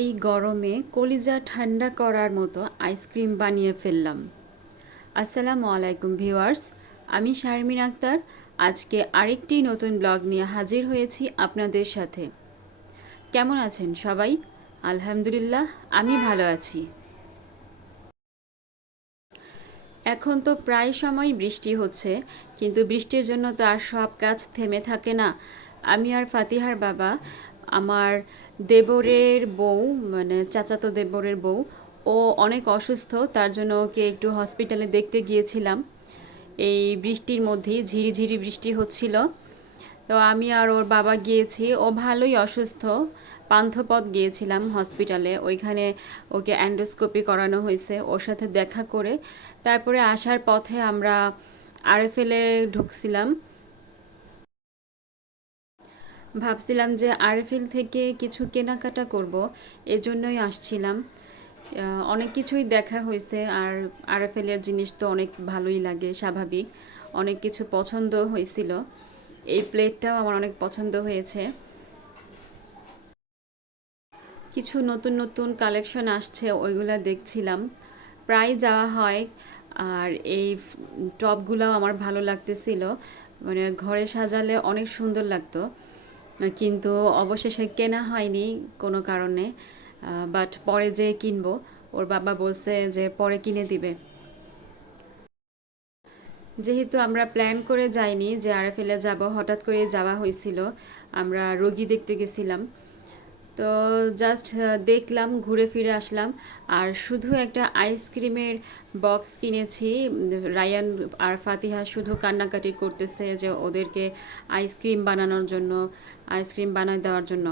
এই গরমে কলিজা ঠান্ডা করার মতো আইসক্রিম বানিয়ে ফেললাম। আসসালামু আলাইকুম ভিউয়ার্স, আমি শারমিন আক্তার। আজকে আরেকটি নতুন ব্লগ নিয়ে হাজির হয়েছি আপনাদের সাথে। কেমন আছেন সবাই? আলহামদুলিল্লাহ, আমি ভালো আছি। এখন তো প্রায় সময় বৃষ্টি হচ্ছে, কিন্তু বৃষ্টির জন্য তো আর সব কাজ থেমে থাকে না। আমি আর ফাতিহার বাবা আমার দেবরের বউ মানে চাচাতো দেবরের বউ, ও অনেক অসুস্থ, তার জন্য ওকে একটু হসপিটালে দেখতে গিয়েছিলাম। এই বৃষ্টির মধ্যেই ঝিরিঝিরি বৃষ্টি হচ্ছিল। তো আমি আর ওর বাবা গিয়েছি, ও ভালোই অসুস্থ। পান্থপথ গিয়েছিলাম হসপিটালে ওইখানে ওকে অ্যান্ডোস্কোপি করানো হয়েছে, ওর সাথে দেখা করে। তারপরে আসার পথে আমরা আরএফএলে ঢুকছিলাম। ভাবছিলাম যে আরএফএল থেকে কিছু কেনাকাটা করব, এজন্যই আসছিলাম। অনেক কিছুই দেখা হয়েছে, আর আরএফএলের জিনিস তো অনেক ভালোই লাগে, স্বাভাবিক। অনেক কিছু পছন্দ হয়েছিল। এই প্লেটটাও আমার অনেক পছন্দ হয়েছে। কিছু নতুন নতুন কালেকশন আসছে, ওইগুলা দেখছিলাম। প্রায় যাওয়া হয়, আর এই টপগুলোও আমার ভালো লাগতেছিল। মানে ঘরে সাজালে অনেক সুন্দর লাগতো। কিন্তু অবশেষে কেনা হয়নি কোনো কারণে বাট পরে যে কিনবো, ওর বাবা বলছে যে পরে কিনে দিবে। যেহেতু আমরা প্ল্যান করে যাইনি যে আরএফএলে যাব, হঠাৎ করে যাওয়া হয়েছিল, আমরা রোগী দেখতে গেছিলাম। তো জাস্ট দেখলাম, ঘুরে ফিরে আসলাম। আর শুধু একটা আইসক্রিমের বক্স কিনেছি। রায়ান আর ফাতিহা শুধু কান্নাকাটি করতেছে যে ওদেরকে আইসক্রিম বানানোর জন্য আইসক্রিম বানায় দেওয়ার জন্য।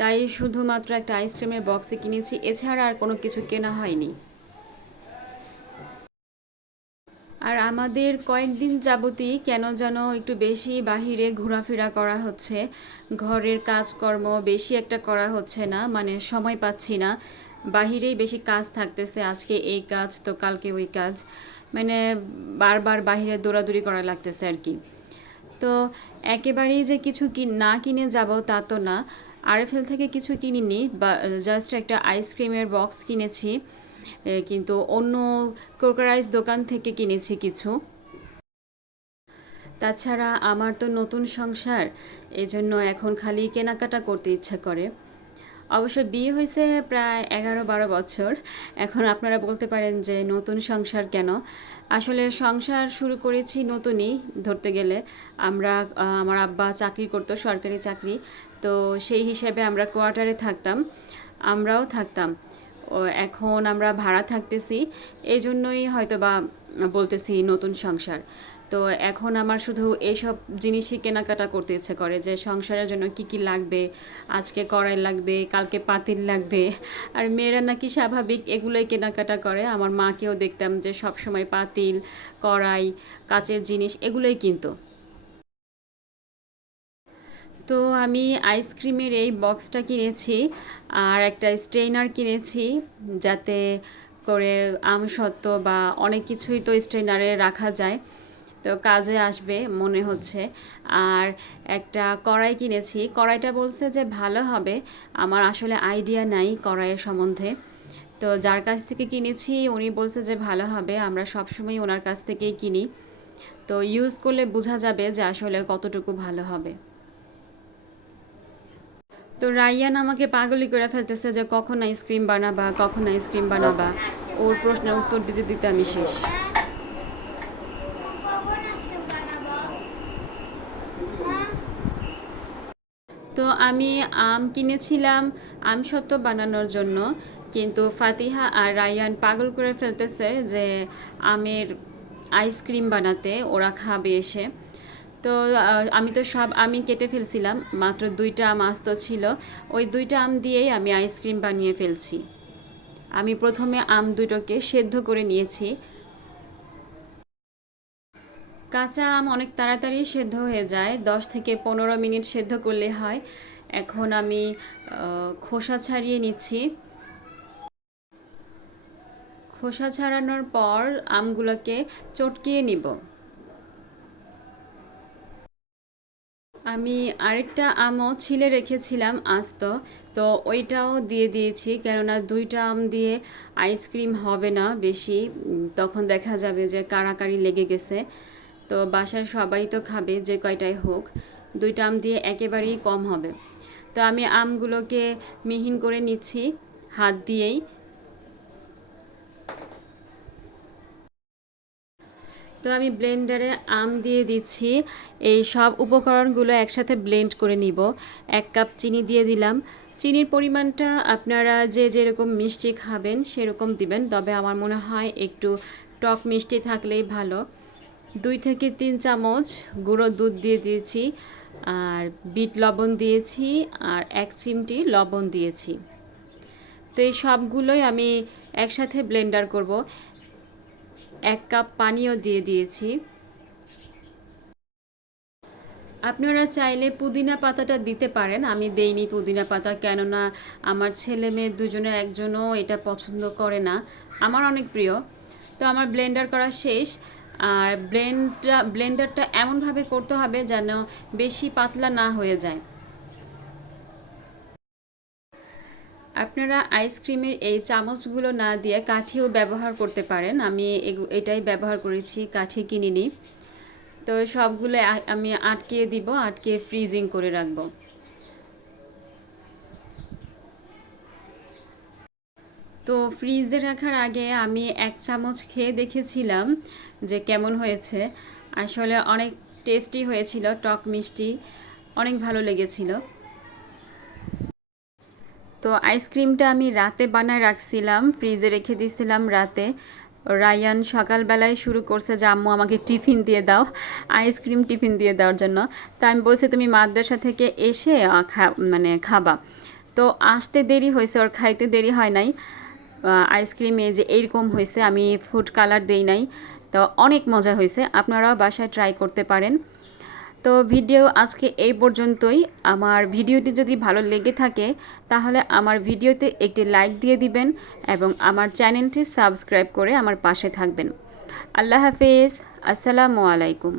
তাই শুধুমাত্র একটা আইসক্রিমের বক্সই কিনেছি। এছাড়া আর কোনো কিছু কেনা হয়নি। আর আমাদের কয়েকদিন যাবতই কেন যেন একটু বেশি বাহিরে ঘোরাফেরা করা হচ্ছে। ঘরের কাজকর্ম বেশি একটা করা হচ্ছে না মানে সময় পাচ্ছি না। বাহিরেই বেশি কাজ থাকতেছে, আজকে এই কাজ, তো কালকে ওই কাজ। মানে বারবার বাহিরে দৌড়াদৌড়ি করা লাগতেছে আর কি। তো একেবারেই যে কিছু কি না কিনে যাব তা তো না। আরএফএল থেকে কিছু কিনিনি, বা জাস্ট একটা আইসক্রিমের বক্স কিনেছি। কিন্তু অন্য ক্রোকারাইজ দোকান থেকে কিনেছি কিছু। তাছাড়া আমার তো নতুন সংসার, এজন্য এখন খালি কেনাকাটা করতে ইচ্ছা করে। অবশ্য বিয়ে হয়েছে প্রায় এগারো বারো বছর। এখন আপনারা বলতে পারেন যে নতুন সংসার কেন? আসলে সংসার শুরু করেছি নতুনই, ধরতে গেলে। আমরা আমার আব্বা চাকরি করতো, সরকারি চাকরি। তো সেই হিসেবে আমরা কোয়ার্টারে থাকতাম, আমরাও থাকতাম। এখন আমরা ভাড়া থাকতেছি এই জন্যই হয়তো বা বলতেছি নতুন সংসার। তো এখন আমার শুধু এইসব জিনিসই কেনাকাটা করতে ইচ্ছে করে, যে সংসারের জন্য কি কি লাগবে, আজকে কড়াই লাগবে, কালকে পাতিল লাগবে। আর মেয়েরা নাকি স্বাভাবিক এগুলোই কেনাকাটা করে, আমার মাকেও দেখতাম যে সব সময় পাতিল, কড়াই, কাচের জিনিস এগুলোই কিনতো। তো আমি আইসক্রিমের এই বক্সটা কিনেছি আর একটা স্ট্রেনার কিনেছি যাতে করে আম আমসত্ত্ব বা অনেক কিছুই তো স্ট্রেনারে রাখা যায়। তো কাজে আসবে মনে হচ্ছে। আর একটা কড়াই কিনেছি। কড়াইটা বলছে যে ভালো হবে। আমার আসলে আইডিয়া নাই কড়াইয়ের সম্বন্ধে। তো যার কাছ থেকে কিনেছি, উনি বলছে যে ভালো হবে। আমরা সবসময় ওনার কাছ থেকেই কিনি। তো ইউজ করলে বোঝা যাবে যে আসলে কতটুকু ভালো হবে। তো রাইয়ান আমাকে পাগলি করে ফেলতেছে যে কখন আইসক্রিম বানাবা, কখন আইসক্রিম বানাবা। ওর প্রশ্নের উত্তর দিতে দিতে আমি শেষ। তো আমি আম কিনেছিলাম, আম সত্ত্ব বানানোর জন্য, কিন্তু ফাতিহা আর রায়ান পাগল করে ফেলতেছে যে আমের আইসক্রিম বানাতে ওরা খাবে এসে। তো আমি তো সব আমি কেটে ফেলছিলাম, মাত্র দুইটা আম আস্ত ছিল। ওই দুইটা আম দিয়েই আমি আইসক্রিম বানিয়ে ফেলছি। আমি প্রথমে আম দুটোকে সেদ্ধ করে নিয়েছি। কাঁচা আম অনেক তাড়াতাড়ি সেদ্ধ হয়ে যায়, দশ থেকে পনেরো মিনিট সেদ্ধ করলে হয়। এখন আমি খোসা ছাড়িয়ে নিচ্ছি। খোসা ছাড়ানোর পর আমগুলোকে চটকিয়ে নিব। আমি আরেকটা আমও ছিলে রেখেছিলাম আস্ত, তো ওইটাও দিয়ে দিয়েছি। কেননা দুইটা আম দিয়ে আইসক্রিম হবে না বেশি তখন দেখা যাবে যে কাড়াকাড়ি লেগে গেছে। তো বাসার সবাই তো খাবে, যে কয়টাই হোক, দুইটা আম দিয়ে একেবারেই কম হবে। তো আমি আমগুলোকে মিহিন করে নিচ্ছি, হাত দিয়েই। তো আমি ব্লেন্ডারে আম দিয়ে দিচ্ছি। এই সব উপকরণগুলো একসাথে ব্লেন্ড করে নিব। এক কাপ চিনি দিয়ে দিলাম। চিনির পরিমাণটা আপনারা যে যেরকম মিষ্টি খাবেন সেরকম দিবেন, তবে আমার মনে হয় একটু টক মিষ্টি থাকলেই ভালো। দুই থেকে তিন চামচ গুঁড়ো দুধ দিয়ে দিয়েছি, আর বিট লবণ দিয়েছি, আর এক চিমটি লবণ দিয়েছি। তো এই সবগুলোই আমি একসাথে ব্লেন্ডার করব। এক কাপ পানিও দিয়ে দিয়েছি। আপনারা চাইলে পুদিনা পাতাটা দিতে পারেন, আমি দেইনি পুদিনা পাতা, কেননা আমার ছেলে মেয়ে দুজনের একজনও এটা পছন্দ করে না। আমার অনেক প্রিয়। তো আমার ব্লেন্ডার করা শেষ। আর ব্লেন্ডটা ব্লেন্ডারটা এমনভাবে করতে হবে যেন বেশি পাতলা না হয়ে যায়। আপনারা আইসক্রিমের এই চামচগুলো না দিয়ে কাঠিও ব্যবহার করতে পারেন। আমি এটাই ব্যবহার করেছি, কাঠি কিনিনি। তো সবগুলো আমি আটকিয়ে দিব আটকে ফ্রিজিং করে রাখব। তো ফ্রিজে রাখার আগে আমি এক চামচ খেয়ে দেখেছিলাম যে কেমন হয়েছে। আসলে অনেক টেস্টি হয়েছিল, টক মিষ্টি, অনেক ভালো লেগেছিল। তো আইসক্রিমটা আমি রাতে বানায় রাখছিলাম, ফ্রিজে রেখে দিয়েছিলাম রাতে। রায়ান সকালবেলায় শুরু করছে যে, আম্মু, আমাকে টিফিন দিয়ে দাও, আইসক্রিম টিফিন দিয়ে দেওয়ার জন্য। তা আমি বলছি, তুমি মাদ্রাসা থেকে এসে মানে খাবা। তো আসতে দেরি হয়েছে, ওর খাইতে দেরি হয় নাই। আইসক্রিমে যে এইরকম হয়েছে, আমি ফুড কালার দেই নাই। তো অনেক মজা হয়েছে, আপনারাও বাসায় ট্রাই করতে পারেন। তো ভিডিও আজকে এই পর্যন্তই। আমার ভিডিওটি যদি ভালো লেগে থাকে, তাহলে আমার ভিডিওতে একটি লাইক দিয়ে দিবেন এবং আমার চ্যানেলটি সাবস্ক্রাইব করে আমার পাশে থাকবেন। আল্লাহ হাফিজ। আসসালামু আলাইকুম।